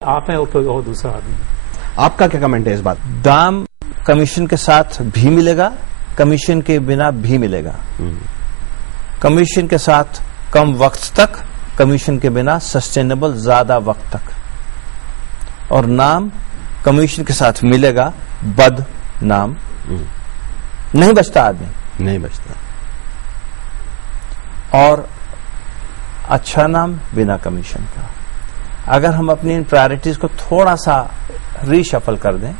आप हैं और दूसरा आदमी। आपका क्या कमेंट है इस बात? दाम कमीशन के साथ भी मिलेगा, कमीशन के बिना भी मिलेगा। कमीशन के साथ कम वक्त तक, कमीशन के बिना सस्टेनेबल ज्यादा वक्त तक। और नाम कमीशन के साथ मिलेगा, बद नाम नहीं बचता, आदमी नहीं बचता। और अच्छा नाम बिना कमीशन का। अगर हम अपनी इन प्रायोरिटीज को थोड़ा सा रीशफल कर दें,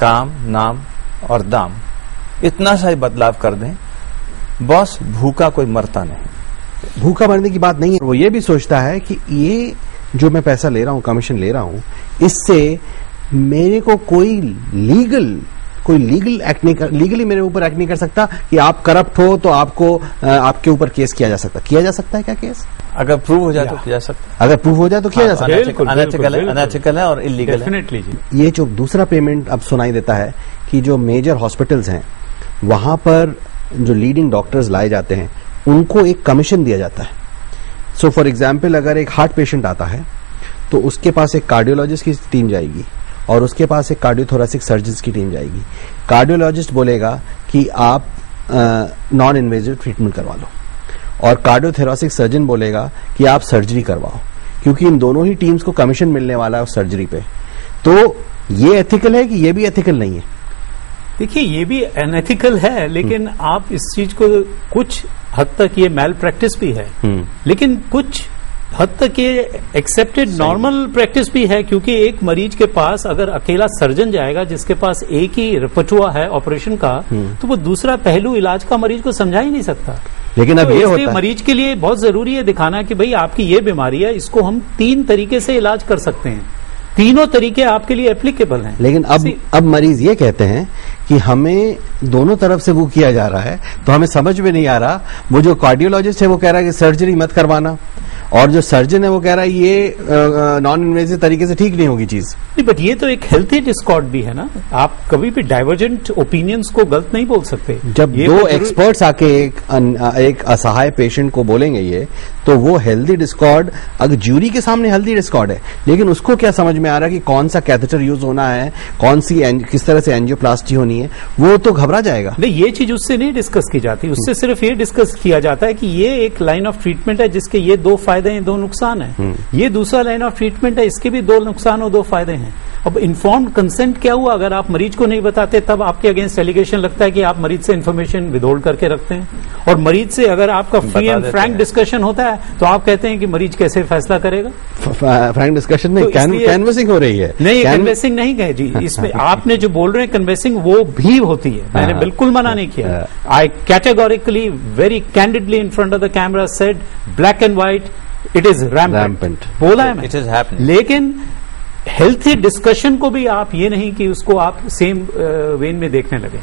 काम, नाम और दाम, इतना सा ही बदलाव कर दें, बस भूखा कोई मरता नहीं। भूखा मरने की बात नहीं है। वो ये भी सोचता है कि ये जो मैं पैसा ले रहा हूं, कमीशन ले रहा हूं, इससे मेरे को कोई लीगली मेरे ऊपर एक्ट नहीं कर सकता कि आप करप्ट हो तो आपको आपके ऊपर केस किया जा सकता है क्या केस? अगर प्रूव हो जाए तो किया जा सकता है। अगर प्रूव हो जाए तो किया जा सकता है। अनएथिकल है और इलीगल है। डेफिनेटली जी। ये जो दूसरा पेमेंट अब सुनाई देता है कि जो मेजर हॉस्पिटल्स हैं वहां पर जो लीडिंग डॉक्टर्स लाए जाते हैं उनको एक कमीशन दिया जाता है। सो फॉर एग्जाम्पल, अगर एक हार्ट पेशेंट आता है तो उसके पास एक कार्डियोलॉजिस्ट की टीम जाएगी और उसके पास एक कार्डियोथोरेसिक सर्जन की टीम जाएगी। कार्डियोलॉजिस्ट बोलेगा कि आप नॉन इन्वेजिव ट्रीटमेंट करवा लो और कार्डियोथोरेसिक सर्जन बोलेगा कि आप सर्जरी करवाओ, क्योंकि इन दोनों ही टीम्स को कमीशन मिलने वाला है उस सर्जरी पे। तो ये एथिकल है कि ये भी एथिकल नहीं है? देखिए, ये भी अनएथिकल है, लेकिन आप इस चीज को कुछ हद तक ये मैल प्रैक्टिस भी है, लेकिन कुछ हद तक ये एक्सेप्टेड नॉर्मल प्रैक्टिस भी है, क्योंकि एक मरीज के पास अगर अकेला सर्जन जाएगा जिसके पास एक ही रिपर्टुआ है ऑपरेशन का, तो वो दूसरा पहलू इलाज का मरीज को समझा ही नहीं सकता। लेकिन अब तो ये होता है, मरीज के लिए बहुत जरूरी है दिखाना कि भाई आपकी ये बीमारी है, इसको हम 3 तरीके से इलाज कर सकते हैं, तीनों तरीके आपके लिए एप्लीकेबल हैं। लेकिन अब मरीज ये कहते हैं कि हमें दोनों तरफ से वो किया जा रहा है, तो हमें समझ में नहीं आ रहा। वो जो कार्डियोलॉजिस्ट है वो कह रहा है कि सर्जरी मत करवाना, और जो सर्जन है वो कह रहा है ये नॉन इन्वेजिव तरीके से ठीक नहीं होगी चीज। नहीं, बट ये तो एक हेल्थी डिस्कॉर्ड भी है ना। आप कभी भी डाइवर्जेंट ओपिनियंस को गलत नहीं बोल सकते। जब दो एक्सपर्ट्स आके एक असहाय पेशेंट को बोलेंगे ये, तो वो हेल्दी डिस्कॉर्ड, अगर ज्यूरी के सामने हेल्दी डिस्कॉर्ड है, लेकिन उसको क्या समझ में आ रहा है कि कौन सा कैथेटर यूज होना है, किस तरह से एंजियोप्लास्टी होनी है, वो तो घबरा जाएगा। नहीं, ये चीज उससे नहीं डिस्कस की जाती, उससे सिर्फ ये डिस्कस किया जाता है कि ये एक लाइन ऑफ ट्रीटमेंट है जिसके ये 2 फायदे हैं, 2 नुकसान है। ये दूसरा लाइन ऑफ ट्रीटमेंट है, इसके भी 2 नुकसान और 2 फायदे हैं। अब इन्फॉर्म्ड कंसेंट क्या हुआ? अगर आप मरीज को नहीं बताते तब आपके अगेंस्ट एलिगेशन लगता है कि आप मरीज से इन्फॉर्मेशन विदहोल्ड करके रखते हैं, और मरीज से अगर आपका फ्री एंड फ्रैंक डिस्कशन होता है तो आप कहते हैं कि मरीज कैसे फैसला करेगा। फ्रैंक डिस्कशन नहीं, कैनवेसिंग हो रही है। नहीं, कैनवेसिंग नहीं है जी। इसमें आपने जो बोल रहे हैं कन्वेसिंग, वो भी होती है, मैंने बिल्कुल मना नहीं किया। I categorically, very candidly in front of the camera said, black and white, it is rampant, बोला है इट इज हैपनिंग। लेकिन हेल्थी डिस्कशन को भी आप ये नहीं कि उसको आप सेम वेन में देखने लगे।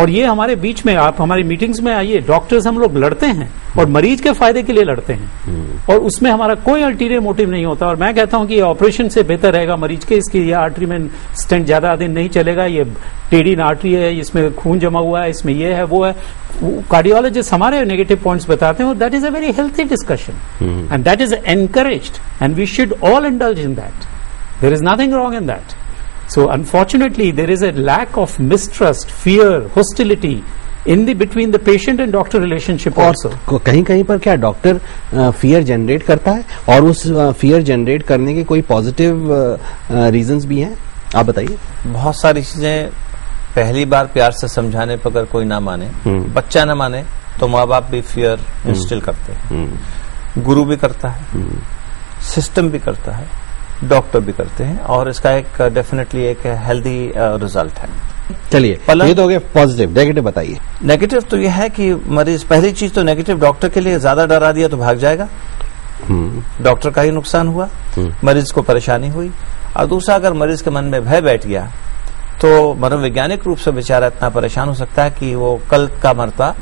और ये हमारे बीच में, आप हमारी मीटिंग्स में आइए, डॉक्टर्स हम लोग लड़ते हैं और मरीज के फायदे के लिए लड़ते हैं, और उसमें हमारा कोई अल्टीरियर मोटिव नहीं होता। और मैं कहता हूं कि ये ऑपरेशन से बेहतर रहेगा मरीज के, इसकी ये आर्टरी में स्टेंट ज्यादा दिन नहीं चलेगा, ये टेढ़ी आर्टरी है, इसमें खून जमा हुआ है, इसमें ये है वो है। कार्डियोलॉजिस्ट हमारे नेगेटिव पॉइंट्स बताते हैं, और that is a very healthy discussion and that is encouraged and we should all indulge in that. There is nothing wrong in that. So unfortunately, there is a lack of mistrust, fear, hostility in between the patient and doctor relationship also. कहीं कहीं पर क्या doctor fear generate करता है, और उस fear generate करने के कोई पॉजिटिव रीजंस भी हैं? आप बताइए। बहुत सारी चीजें पहली बार प्यार से समझाने पर अगर कोई ना माने, बच्चा ना माने, तो माँ बाप भी फियर इंस्टिल करते हैं, गुरु भी करता है, सिस्टम भी करता है, डॉक्टर भी करते हैं, और इसका एक डेफिनेटली एक हेल्दी रिजल्ट है। चलिए, ये तो हो गया पॉजिटिव। नेगेटिव बताइए। नेगेटिव तो यह है कि मरीज, पहली चीज तो नेगेटिव, डॉक्टर के लिए ज्यादा डरा दिया तो भाग जाएगा, डॉक्टर का ही नुकसान हुआ, मरीज को परेशानी हुई। और दूसरा, अगर मरीज के मन में भय बैठ गया तो मनोवैज्ञानिक रूप से बेचारा इतना परेशान हो सकता है कि वो कल का मरता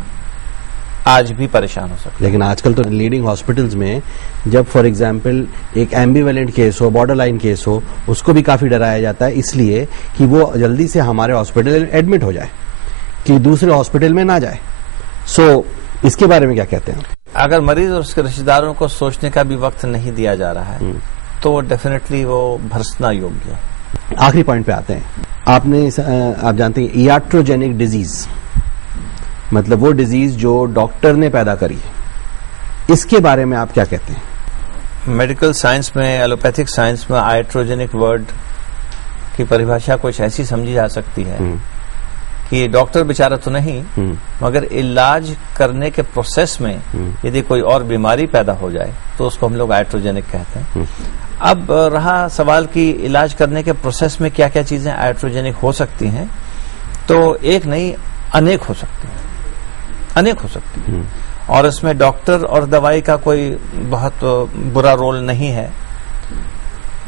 आज भी परेशान हो सकता है। लेकिन आजकल तो लीडिंग हॉस्पिटल्स में जब फॉर एग्जांपल एक एम्बिवेलेंट केस हो, बॉर्डर लाइन केस हो, उसको भी काफी डराया जाता है, इसलिए कि वो जल्दी से हमारे हॉस्पिटल एडमिट हो जाए, कि दूसरे हॉस्पिटल में ना जाए। सो इसके बारे में क्या कहते हैं? अगर मरीज और उसके रिश्तेदारों को सोचने का भी वक्त नहीं दिया जा रहा है तो डेफिनेटली वो भर्सना योग्य है। आखिरी पॉइंट पे आते हैं। आप जानते हैं इयाट्रोजेनिक डिजीज, मतलब वो डिजीज जो डॉक्टर ने पैदा करी, इसके बारे में आप क्या कहते हैं? मेडिकल साइंस में, एलोपैथिक साइंस में आइट्रोजेनिक वर्ड की परिभाषा कुछ ऐसी समझी जा सकती है कि डॉक्टर बेचारा तो नहीं, मगर इलाज करने के प्रोसेस में यदि कोई और बीमारी पैदा हो जाए तो उसको हम लोग आइट्रोजेनिक कहते हैं। अब रहा सवाल कि इलाज करने के प्रोसेस में क्या क्या चीजें आइट्रोजेनिक हो सकती हैं, तो एक नहीं अनेक हो सकती हैं, अनेक हो सकती हैं, और इसमें डॉक्टर और दवाई का कोई बहुत बुरा रोल नहीं है।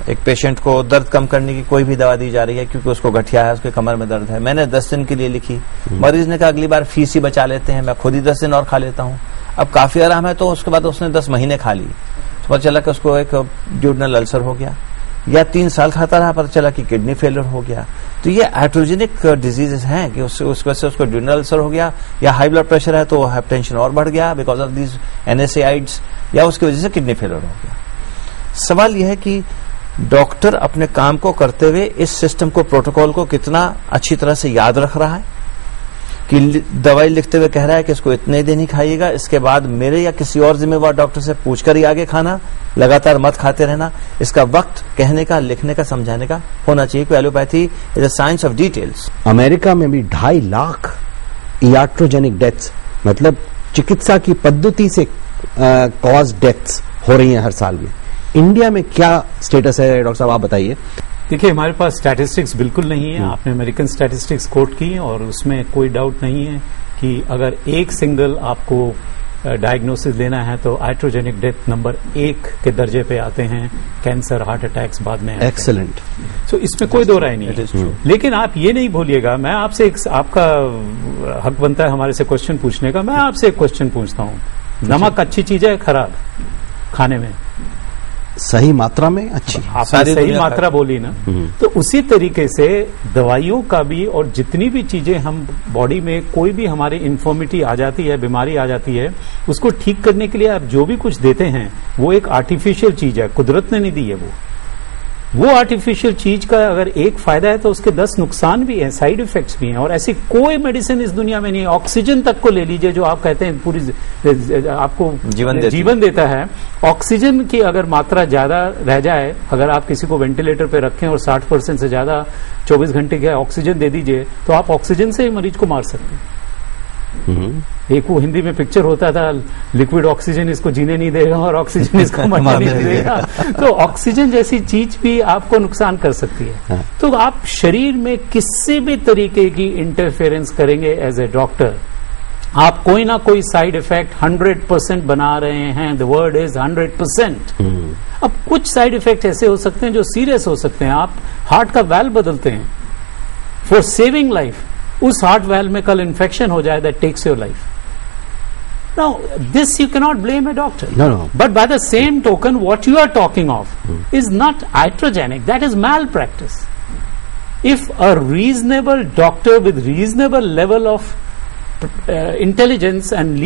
एक पेशेंट को दर्द कम करने की कोई भी दवा दी जा रही है क्योंकि उसको गठिया है, उसके कमर में दर्द है, मैंने 10 दिन के लिए लिखी, मरीज ने कहा अगली बार फीस ही बचा लेते हैं, मैं खुद ही 10 दिन और खा लेता हूं। अब काफी आराम है, तो उसके बाद उसने 10 महीने खा ली, तो पता चला कि उसको एक ड्यूडनल अल्सर हो गया, या 3 साल खाता रहा, पता चला कि किडनी फेलियर हो गया। तो ये आइट्रोजेनिक डिजीजेस हैं कि उस वजह से उसको ड्यूडनल अल्सर हो गया, या हाई ब्लड प्रेशर है तो हाइपरटेंशन और बढ़ गया बिकॉज ऑफ दीज NSAIDs, या उसकी वजह से किडनी फेलियर हो गया। सवाल यह है कि डॉक्टर अपने काम को करते हुए इस सिस्टम को, प्रोटोकॉल को कितना अच्छी तरह से याद रख रहा है कि दवाई लिखते हुए कह रहा है कि इसको इतने दिन ही खाइएगा, इसके बाद मेरे या किसी और जिम्मेवार डॉक्टर से पूछकर ही आगे खाना, लगातार मत खाते रहना। इसका वक्त कहने का, लिखने का, समझाने का होना चाहिए कि allopathy is a science of details. America में भी 2.5 लाख इयाट्रोजेनिक डेथ्स, मतलब चिकित्सा की पद्धति से कॉज डेथ्स हो रही हैं हर साल में। इंडिया में क्या स्टेटस है डॉक्टर साहब, आप बताइए। देखिए, हमारे पास स्टैटिस्टिक्स बिल्कुल नहीं है। आपने अमेरिकन स्टैटिस्टिक्स कोट की और उसमें कोई डाउट नहीं है कि अगर एक सिंगल आपको डायग्नोसिस लेना है तो आइट्रोजेनिक डेथ नंबर 1 के दर्जे पे आते हैं, कैंसर, हार्ट अटैक्स बाद में। एक्सीलेंट। सो इसमें कोई दो राय नहीं है। लेकिन आप ये नहीं भूलिएगा, मैं आपसे आपका हक बनता है हमारे से क्वेश्चन पूछने का, मैं आपसे एक क्वेश्चन पूछता हूँ। नमक अच्छी चीज है खराब खाने में? सही मात्रा में अच्छी, आपने सही मात्रा बोली ना, तो उसी तरीके से दवाइयों का भी, और जितनी भी चीजें हम बॉडी में कोई भी हमारी इन्फॉर्मिटी आ जाती है, बीमारी आ जाती है, उसको ठीक करने के लिए आप जो भी कुछ देते हैं वो एक आर्टिफिशियल चीज है, कुदरत ने नहीं दी है। वो आर्टिफिशियल चीज का अगर एक फायदा है तो उसके 10 नुकसान भी हैं, साइड इफेक्ट्स भी हैं। और ऐसी कोई मेडिसिन इस दुनिया में नहीं है। ऑक्सीजन तक को ले लीजिए, जो आप कहते हैं पूरी आपको जीवन देता है। ऑक्सीजन की अगर मात्रा ज्यादा रह जाए, अगर आप किसी को वेंटिलेटर पे रखें और 60% से ज्यादा 24 घंटे का ऑक्सीजन दे दीजिए, तो आप ऑक्सीजन से ही मरीज को मार सकते हैं। एक वो हिंदी में पिक्चर होता था, लिक्विड ऑक्सीजन इसको जीने नहीं देगा और ऑक्सीजन इसको मरने नहीं देगा। तो ऑक्सीजन जैसी चीज भी आपको नुकसान कर सकती है। तो आप शरीर में किसी भी तरीके की इंटरफेरेंस करेंगे एज ए डॉक्टर, आप कोई ना कोई साइड इफेक्ट 100% बना रहे हैं। The word is 100%। अब कुछ साइड इफेक्ट ऐसे हो सकते हैं जो सीरियस हो सकते हैं। आप हार्ट का वाल्व बदलते हैं फॉर सेविंग लाइफ, उस हार्ट वाल्व में कल इन्फेक्शन हो जाए, that takes your life. Now, this you cannot blame a doctor. No. But by the same token, what you are talking of is not iatrogenic. That is malpractice. If a reasonable doctor with reasonable level of intelligence and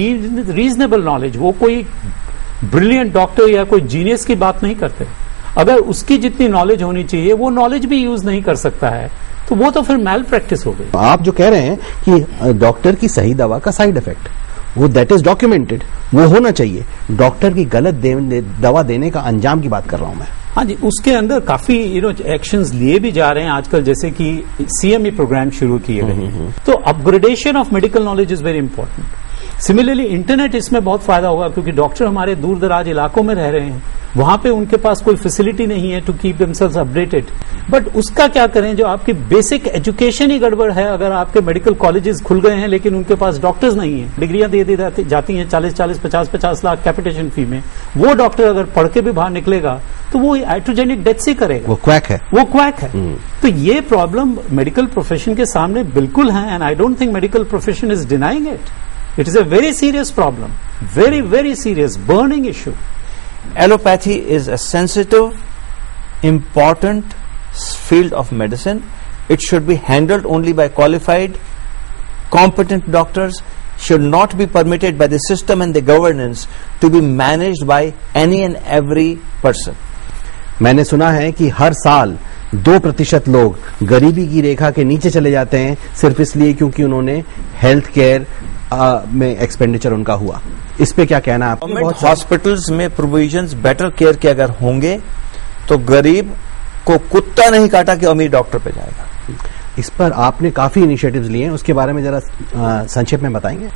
reasonable knowledge, वो कोई brilliant doctor या कोई genius की बात नहीं करते, अगर उसकी जितनी नॉलेज होनी चाहिए वो नॉलेज भी यूज नहीं कर सकता है, तो वो तो फिर मैल प्रैक्टिस हो गई। आप जो कह रहे हैं कि डॉक्टर की सही दवा का साइड इफेक्ट, वो दैट इज डॉक्यूमेंटेड, वो होना चाहिए। डॉक्टर की गलत दवा देने का अंजाम की बात कर रहा हूं मैं। हाँ जी, उसके अंदर काफी एक्शंस लिए भी जा रहे हैं आजकल, जैसे कि CME प्रोग्राम शुरू किए गए हैं। तो upgradation of medical knowledge is very important. Similarly internet इसमें बहुत फायदा होगा, क्योंकि डॉक्टर हमारे दूर दराज इलाकों में रह रहे हैं, वहां पे उनके पास कोई फैसिलिटी नहीं है to keep themselves updated. But उसका क्या करें, जो आपकी बेसिक एजुकेशन ही गड़बड़ है। अगर आपके मेडिकल कॉलेजेस खुल गए हैं लेकिन उनके पास डॉक्टर्स नहीं है, डिग्रियां दे दी जाती हैं 40-40, 50-50 लाख कैपिटेशन फी में, वो डॉक्टर अगर पढ़ के भी बाहर निकलेगा तो वो आइट्रोजेनिक डेथ से करेगा, वो क्वैक है, वो क्वैक है। तो ये प्रॉब्लम मेडिकल प्रोफेशन के सामने बिल्कुल है, and I don't think medical profession is denying it. It is a very serious problem, very very serious burning issue. Allopathy is a sensitive, important field of medicine. It should be handled only by qualified, competent doctors. Should not be permitted by the system and the governance to be managed by any and every person. मैंने सुना है कि हर साल 2% लोग गरीबी की रेखा के नीचे चले जाते हैं सिर्फ इसलिए क्योंकि उन्होंने हेल्थ केयर में एक्सपेंडिचर उनका हुआ। इस पे क्या कहना है आपका? गवर्नमेंट हॉस्पिटल्स में प्रोविजंस बेटर केयर के अगर होंगे तो गरीब को कुत्ता नहीं काटा कि अमीर डॉक्टर पे जाएगा। इस पर आपने काफी इनिशिएटिव्स लिए हैं, उसके बारे में जरा संक्षेप में बताएंगे?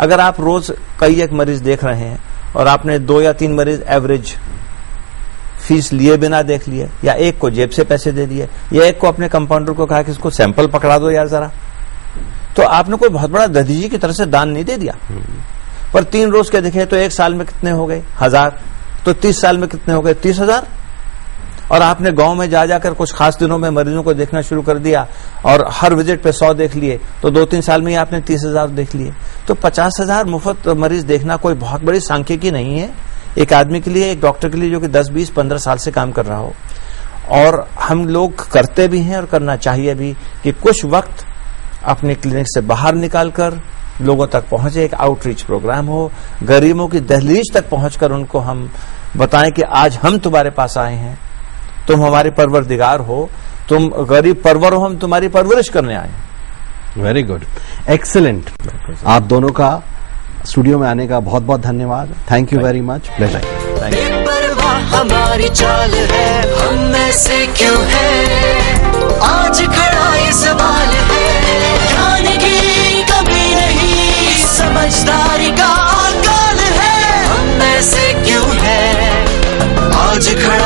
अगर आप रोज कई एक मरीज देख रहे हैं और आपने 2 या 3 मरीज एवरेज फीस लिए बिना देख लिए, या एक को जेब से पैसे दे दिए, या एक को अपने कंपाउंडर को कहा कि इसको सैंपल पकड़ा दो यार जरा, तो आपने कोई बहुत बड़ा दधीजी की तरह से दान नहीं दे दिया। पर 3 रोज के देखे तो 1 साल में कितने हो गए? 1000। तो 30 साल में कितने हो गए? 30,000। और आपने गांव में जा जाकर कुछ खास दिनों में मरीजों को देखना शुरू कर दिया और हर विजिट पे 100 देख लिए, तो 2-3 साल में ही आपने 30,000 देख लिए। तो 50,000 मुफ्त मरीज देखना कोई बहुत बड़ी सांख्यिकी नहीं है एक आदमी के लिए, एक डॉक्टर के लिए जो कि 10, 20, 15 साल से काम कर रहा हो। और हम लोग करते भी हैं और करना चाहिए भी कि कुछ वक्त अपने क्लिनिक से बाहर निकालकर लोगों तक पहुंचे, एक आउटरीच प्रोग्राम हो, गरीबों की दहलीज तक पहुंचकर उनको हम बताएं कि आज हम तुम्हारे पास आए हैं, तुम हमारे परवरदिगार हो, तुम गरीब परवर हो, हम तुम्हारी परवरिश करने आए। Very good, excellent. आप दोनों का स्टूडियो में आने का बहुत बहुत धन्यवाद। Thank you very much, pleasure. हमारी चाल है, हम में से क्यों है आज खड़ा ये सवाल है, ज्ञान की कमी नहीं समझदारी का काल है, हम में से क्यों है आज खड़ा